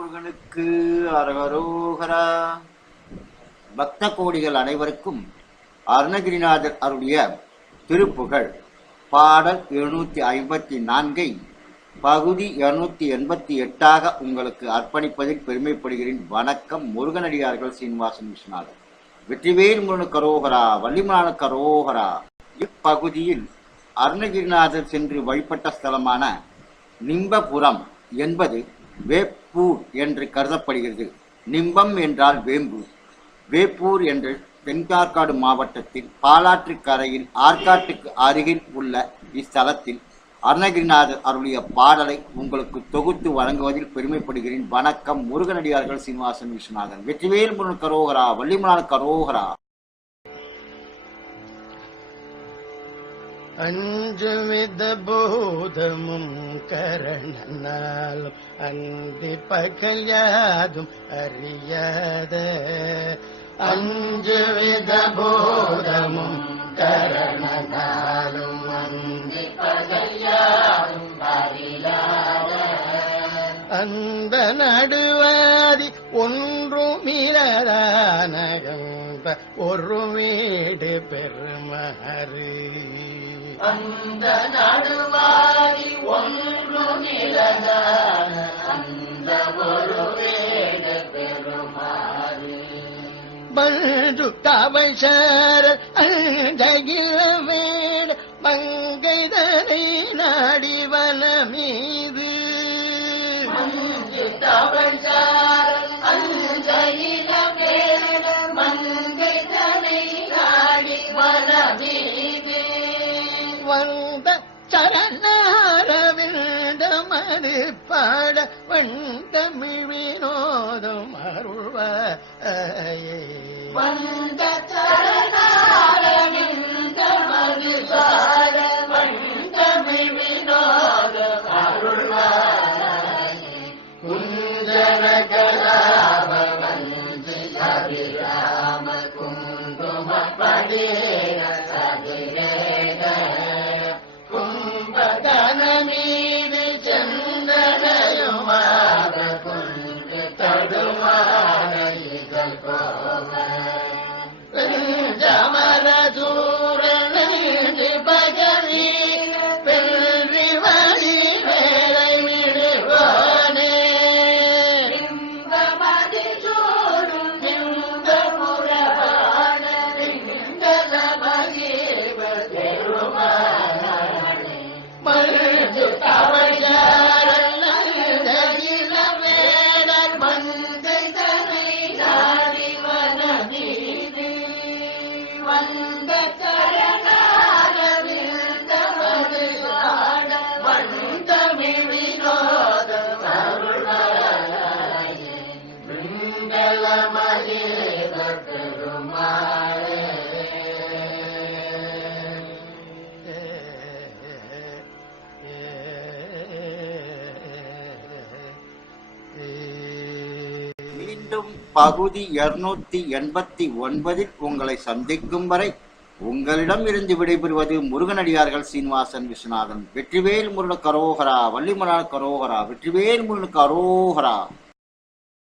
முருகனுக்கு அரகரோகரா. பக்த கோடிகள் அனைவருக்கும் அருணகிரிநாதர் அருளிய திருப்புகழ் பாடல் 754 பகுதி 288 உங்களுக்கு அர்ப்பணிப்பதில் பெருமைப்படுகிறேன். வணக்கம். முருகனடியார்கள் சீனிவாசன் விஸ்வநாதன். வெற்றிவேல் முருகனுக்கு அரோகரா, வள்ளிமலானுக்கு அரோகரா. இப்பகுதியில் அருணகிரிநாதர் சென்று வழிபட்ட ஸ்தலமான நிம்பபுரம் என்பது வேப்பூர் என்று கருதப்படுகிறது. நிம்பம் என்றால் வேம்பு. வேப்பூர் என்று தென்கார்காடு மாவட்டத்தில் பாலாற்று கரையில் ஆற்காட்டுக்கு அருகில் உள்ள இஸ்தலத்தில் அருணகிரிநாதர் அருளிய பாடலை உங்களுக்கு தொகுத்து வழங்குவதில் பெருமைப்படுகிறேன். வணக்கம். முருகனடியார்கள் சீனிவாசன் விஸ்வநாதன். வெற்றிவேல் முருகனுக்கு அரோகரா, வள்ளிமலானுக்கு அரோகரா. அஞ்சுவித போதமும் கரணனாலும் அந்தி பகல் யாதும் அறியாத அஞ்சுவித போதமும் கரணனாலும் அந்தி பகல் யாதும் அறியாத அந்த நடுவாதி ஒன்றுமிரானகந்த ஒரு வீடு பெருமாறு அந்த நடுவாதி ஒன்றுமிரான அந்த ஒரு வீடு பெருமாறு பஞ்சு தவசர அழகில வேட மங்கைதனை நாடிவன மீது வந்த சரணாரவிந்தமது பாட வந்தமிழ் வினோதம் அருள்வாயே. வந்த சரணாரவிந்தமது பாட வந்தமிழ் வினோதம் அருள்வாயே. குஞ்சரகலாப வஞ்சி அபிராம குங்கும படேர சதிரேக கும்பகன மீது சந்தனயுமாக கொண்டு தடுமான இதழ் போக ஜமர சூரணி பகரி பெல்வி வழி வேலை விடுவானே. மீண்டும் பகுதி 289 உங்களை சந்திக்கும் வரை உங்களிடம் இருந்து விடைபெறுவது முருகனடியார்கள் சீனிவாசன் விஸ்வநாதன். வெற்றிவேல் முருகனுக்கு அரோகரா, வள்ளிமலானுக்கு அரோகரா. வெற்றிவேல் முருகனுக்கு அரோகரா.